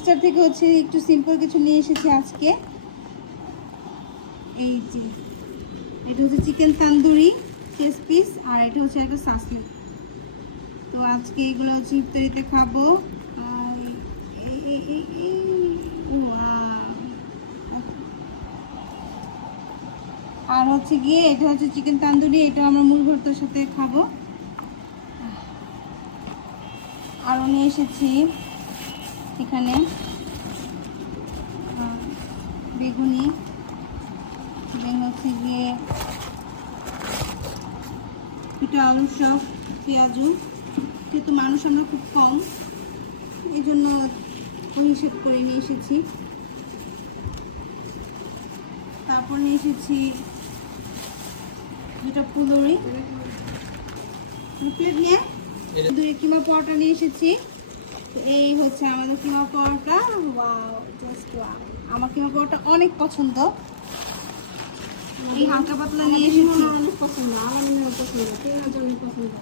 Star থেকে হচ্ছে একটু সিম্পল কিছু নিয়ে এসেছি আজকে। এই যে এটা হচ্ছে চিকেন তান্দুরি চেস্ট পিস, আর এটা হচ্ছে একটা সাসলি। তো আজকে এগুলো হচ্ছে ইফতারিতে খাবো। আর হচ্ছে গিয়ে এটা হচ্ছে চিকেন তান্দুরি, এটা আমরা মূল ভর্তার সাথে খাবো। আরও নিয়ে এসেছি এখানে বেগুনি, হচ্ছে গিয়ে এটা আলুর চপ, পেঁয়াজু। যেহেতু মানুষ আমরা খুব কম, এই জন্য ওই হিসেব করে নিয়ে এসেছি। তারপর নিয়ে এসেছি যেটা ফুলরি প্লেট নিয়ে দুই কিমা পরোটা নিয়ে এসেছি। এই হচ্ছে আমাদের কিমা পরোটা। ওয়াও, জাস্ট ওয়াও, আমার কিমা পরোটা অনেক পছন্দ। এই হালকা পাতলা নিয়ে এসেছি, অনেক পছন্দ, আমার পছন্দ, 3 জনের পছন্দ।